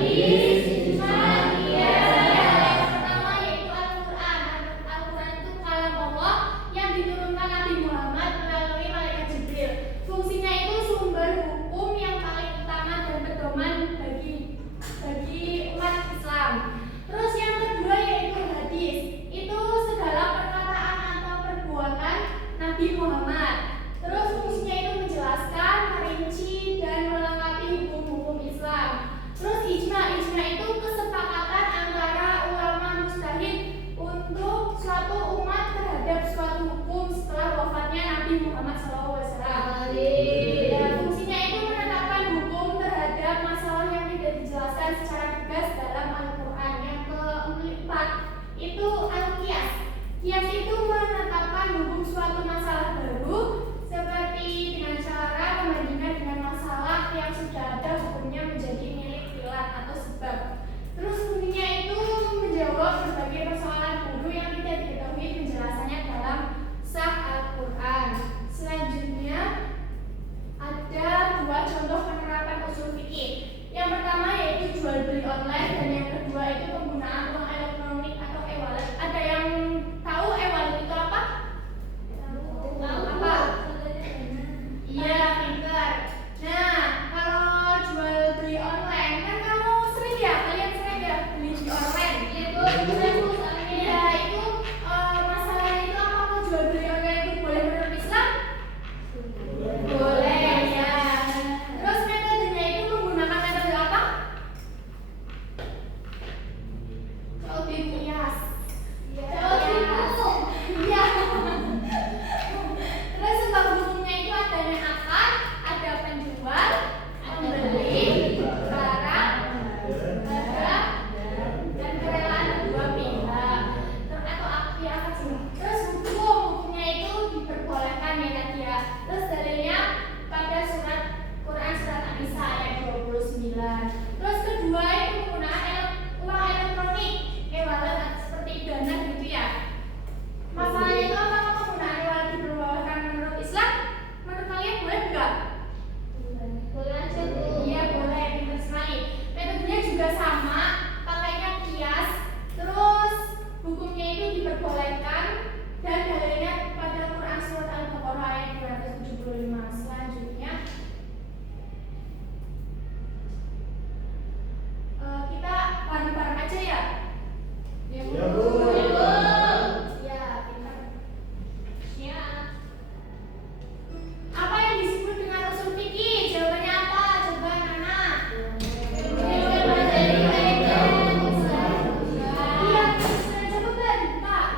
hadis, ijma, qiyas. Yang pertama yaitu Al-Quran. Al-Quran itu kalam Allah yang diturunkan Nabi Muhammad melalui malaikat Jibril. Fungsinya itu sumber hukum yang paling utama dan pedoman bagi umat Islam. Terus yang kedua yaitu hadis. Itu segala perkataan atau perbuatan Nabi Muhammad. Terus fungsinya itu menjelaskan, merinci, dan melengkapi hukum-hukum Islam. Terus ijma itu kesepakatan antara ulama mujtahid untuk suatu umat terhadap suatu hukum setelah wafatnya Nabi Muhammad SAW. Dan fungsinya itu menetapkan hukum terhadap masalah yang tidak dijelaskan secara tegas dalam Al-Quran. Yang keempat itu al-qiyas. Qiyas itu menetapkan hukum suatu masalah baru seperti dengan cara membandingkan dengan masalah yang sudah ada hukumnya menjadi milik khilaf atau sebab. Terus fungsinya itu menjawab berbagai persoalan baru yang tidak diketahui penjelasannya dalam sah Al-Quran. Selanjutnya ada dua contoh penerapan usul fikih. Yang pertama yaitu jual beli online dan yang kedua itu penggunaan uang elektronik atau e-wallet. Ada yang tahu e-wallet itu apa? Tahu apa? Iya, pintar. Nah, kalau jual beli online kan kamu sering ya, kalian sering ya beli di online. Itu ya itu masalah itu apakah jual beli online itu boleh menurut Islam? Boleh ya. Terus metodenya itu menggunakan metode apa? Qiyas. Iya. Terus sebab hukumnya itu adanya akad, ada penjual, pembeli, barang, barang, dan kerelaan kedua pihak. Atau akad sih. Terus hukumnya itu diperbolehkan ya tadi ya. Terus dalilnya pada surat Quran surat An-Nisa ayat 29. Terus kedua itu menggunakan uang elektronik, e-wallet seperti Dana gitu ya. Masalahnya itu apakah penggunaan e-wallet diperbolehkan menurut Islam? Menurut kalian boleh enggak? Boleh aja Bu. Iya boleh, benar sekali. Metodenya juga sama, pakainya qiyas. Terus hukumnya itu diperbolehkan dan dalilnya pada Quran surat Al-Baqarah ayat 275. Selanjutnya kita bareng-bareng aja ya. Ya Bu. Ya, pintar. Siap. Apa yang disebut dengan usul fikih? Jawabannya apa? Coba Nana. Iya, coba bantah.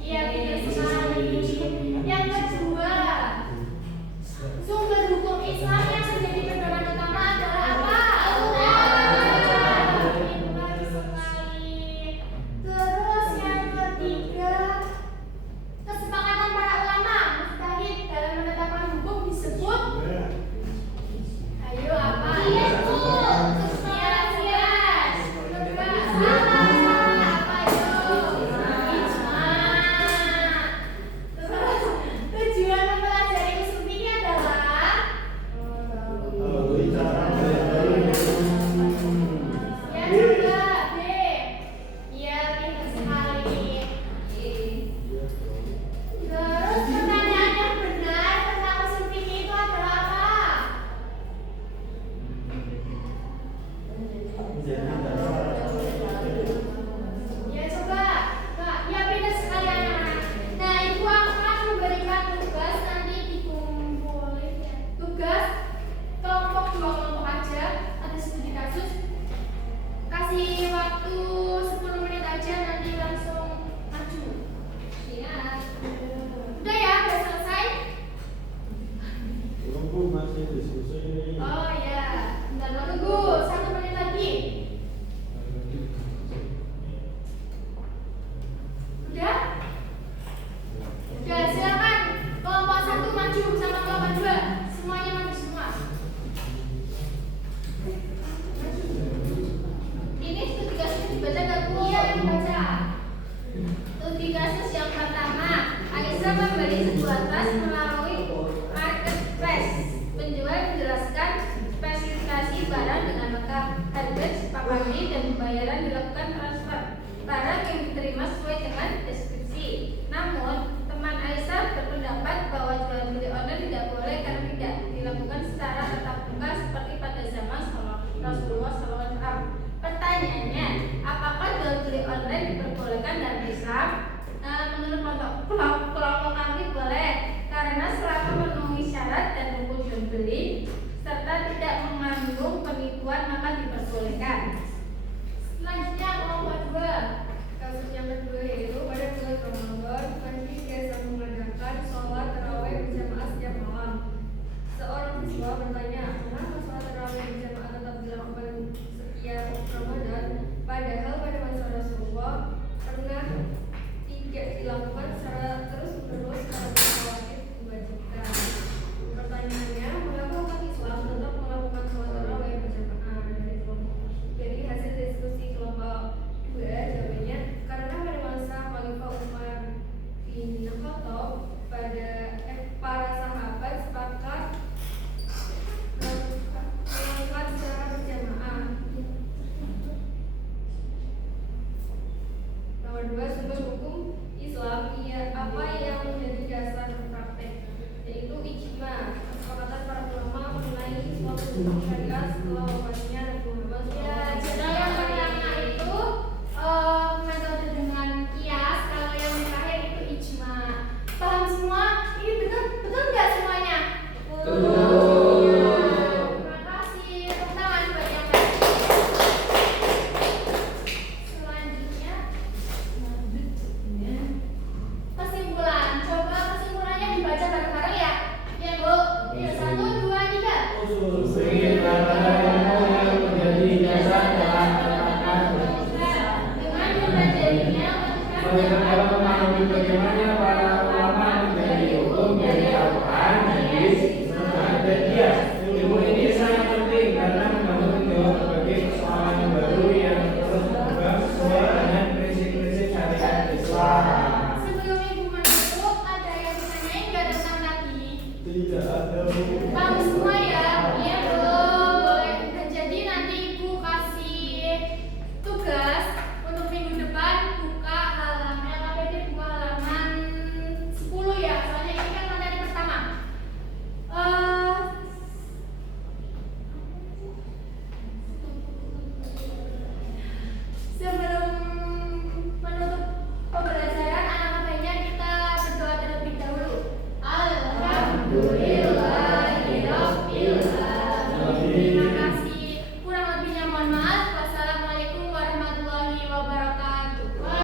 Iya, pintar sekali. Yang kedua, sumber hukum Islam yang menjadi pedoman utama adalah apa? Al-Quran. Pintar sekali. Terus yang ketiga, kesepakatan para ulama mujtahid dalam menetapkan hukum disebut ayo apa? Qiyas. Apa itu? Ijma. Terus tujuan mempelajari usul fikih adalah ya coba B. Iya pintar sekali. Terus pertanyaan yang benar tentang usul fikih itu adalah apa? Ya coba, Kak. Ya pintar sekali anak-anak. Nah, Ibu akan memberikan tugas nanti dikumpulin ya. Tugas kelompok 2 kelompok aja. Ada studi kasus. Kasih waktu 10 menit aja nanti langsung maju. Siap. Udah ya, udah selesai? Masih diskusi ini. Oh ya, bentar tunggu 1 menit lagi. Udah? Udah, silakan. Kelompok 1 maju sama kelompok 2. Semuanya maju semua. Ini studi kasus dibaca gak Bu? Iya, dibaca. Studi kasus yang pertama, Aisyah membeli sebuah tas melalui marketplace. Penjual menjelaskan spesifikasi barang dengan lengkap, harga kami dan pembayaran dilakukan transfer barang yang diterima sesuai dengan deskripsi. Namun, teman Aisyah berpendapat bahwa jual beli online tidak boleh karena tidak dilakukan secara tatap muka seperti pada zaman Rasulullah SAW. Pertanyaannya, apakah jual beli online diperbolehkan dalam Islam? Menurut kelompok kami boleh.